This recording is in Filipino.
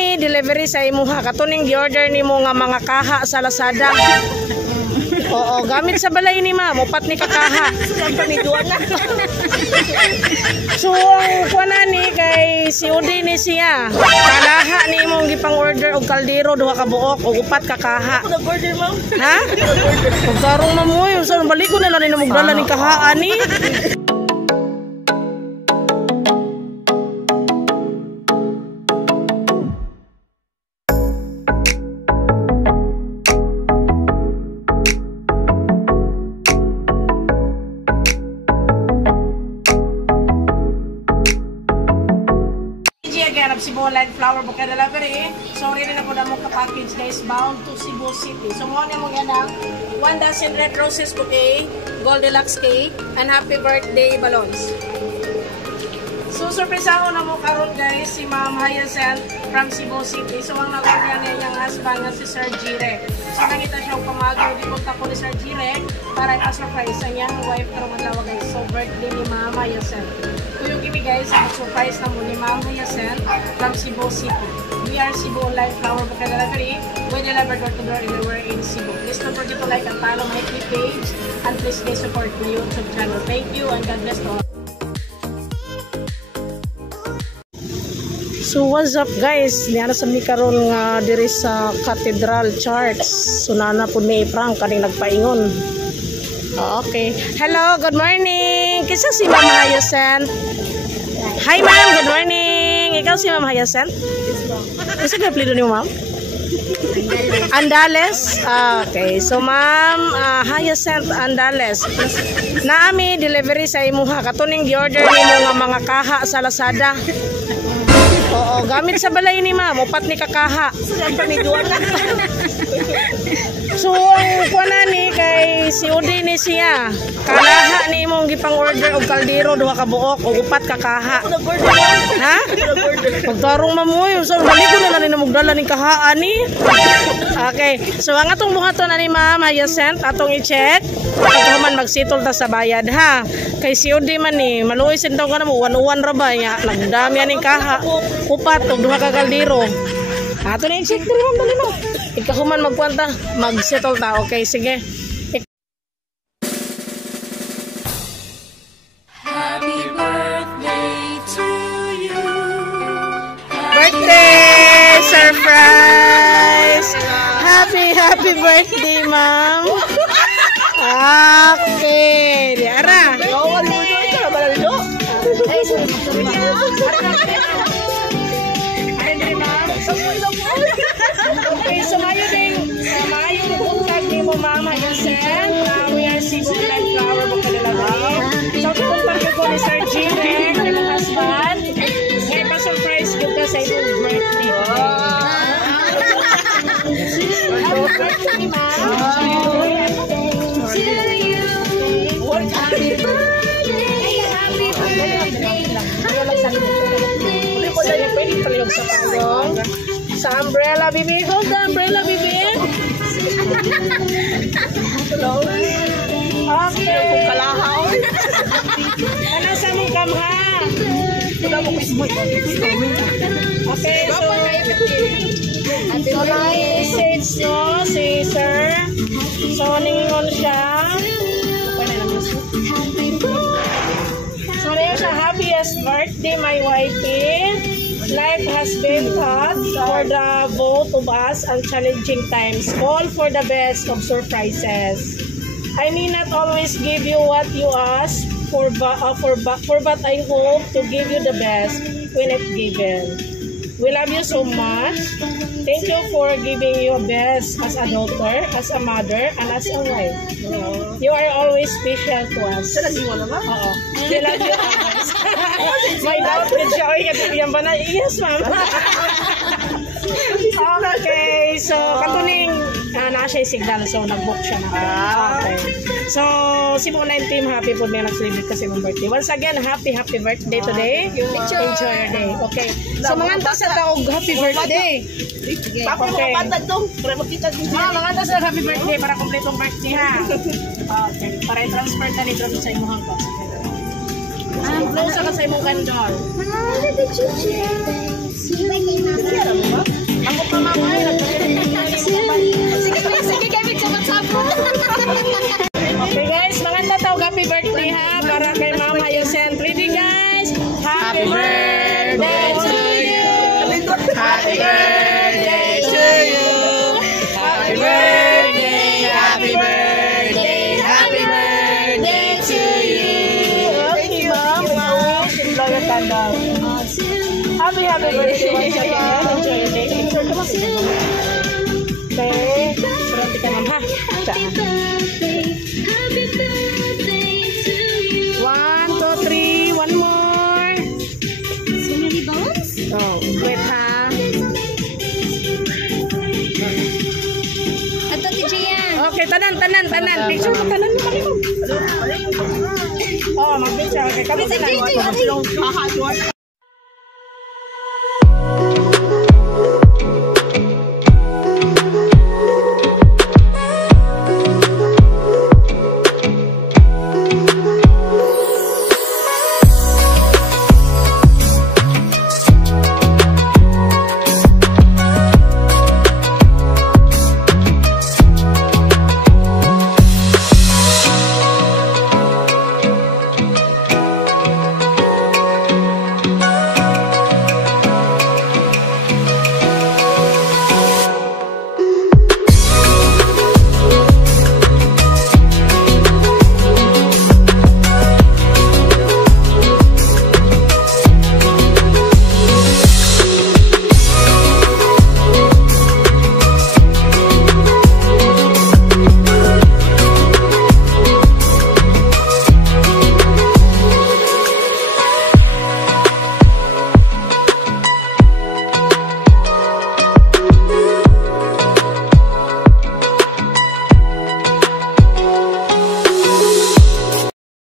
Naami delivery sa imuha katuning gi-order nimo nga mga kaha sa Lazada. Oo, gamit sa balay ni ma'am, upat ni kakaha. So, kuana ni kay si Udi ni siya. Kalaha ni imong gipang order og kaldero duha ka buok og upat kakaha. Nag-order ma'am. Ha? Pagkarong mamoy, so balik ko na lang ni magdala ning kahaan ni. Cebu Light Flower Bouquet Delivery. So, rin na po na mong ka-package guys, bound to Cebu City. So, muna mo yan ang 1 dozen red roses bouquet, gold deluxe cake, and happy birthday balloons. So, surprise ako na mo karon guys, si Ma'am Hyacinth from Cebu City. So, ang nag-order niya niyang husband na si Sir Jire. So, nangita siya pamagaw, di punta ko ni Sir Jire para i-surprise ang niyang wife karong adlaw guys. So, birthday ni Ma'am Hyacinth. Kuyog kimi guys, surprise na mo ni Ma'am Hyacinth from Cebu City. We are Cebu Light Flower Bouquet Delivery. We deliver door-to-door everywhere in Cebu. Please don't forget to like and follow my page and please stay support my YouTube channel. Thank you and God bless to all. So what's up guys? Niana sa mi karon nga diri sa Cathedral Church. So nana pud mi prank kaning nagpaingon. Okay. Hello, good morning. Kisa si Ma'am Hyacinth. Hi ma'am, good morning. Ikaw si Ma'am Hyacinth? Kasi ka apelyido niyo ma'am? Andales. Okay. So ma'am Hyacinth Andales. Naami delivery sa imuha katuning gi-order nimo nga mga kaha sa Lazada. Oo, gamit sa balay ni ma'am, upat ni kakaha. So, ang kuana ni kay si Udi ni siya. Kalaha ni imong gipang order og kaldero duha ka buok og upat kakaha. Ha? Pagkarong mamoy, so balik ko na lang ni magdala ning kahaan ni. Okay. So, ang atong buhaton ani Ma'am Hyacinth atong i-check. Pagkahuman magsitol ta sa bayad ha. Kay si Udi man ni, maluoy sintaw ka na mo, uwan ra ba nya. Nagdami aning kaha. Upat og duha ka kaldero. Ato na i-check diri ma'am dali mo. Ikahuman magkwanta, mag-settle ta. Okay, sige. Happy birthday to you. Birthday surprise. Happy birthday, ma'am. Okay, diara. Okay, so maayong buntag ni mo Ma'am Hyacinth. We are Cebu Light Flower Bouquet Delivery. So, buntag ko ni Sir Jire, yung husband. Ngayon pa-surprise ko ka sa inyong birthday. Happy birthday ni Ma'am. Happy birthday. Pwede palihog sa pagong. Sa umbrella, bibi. Hold the umbrella, bibi. Okay. Ano sa mong kamha? Okay, so message no, si sir. So, ningon siya. So, rin siya, happiest birthday, my wifey. Life has been tough for the both of us and challenging times. All for the best of surprises. I may not always give you what you ask for, but I hope to give you the best when it's given. We love you so much. Thank you for giving your best as a daughter, as a mother, and as a wife. You are always special to us. Oo. We love you always. My daughter, siya. Yes, ma'am. Okay, so katuning na siya signal, so nag-book siya na. Okay. So, Cebu 9 team, happy po niya nag-celebrate kasi mong birthday. Once again, happy birthday today. Enjoy your day. Okay. So, manganta sa taog, happy birthday. Okay. Manganta sa happy birthday para kompletong birthday ha. Okay. Para i-transfer na nito sa imong hangkot. Close ka sa imong kandol. Happy birthday to you. Happy birthday, happy birthday, happy birthday to you. Okay, ma'am. Happy birthday once again. Enjoy your day. Okay. Berhenti ka, ma'am, ha? Happy birthday to you. 1, 2, 3. One more. So many balls? Oh, wait, ha? Ato ti Gian. Okay, tanan. Picture mo, tanan mo kami. Oh, mag-picture. Okay, kami tanan.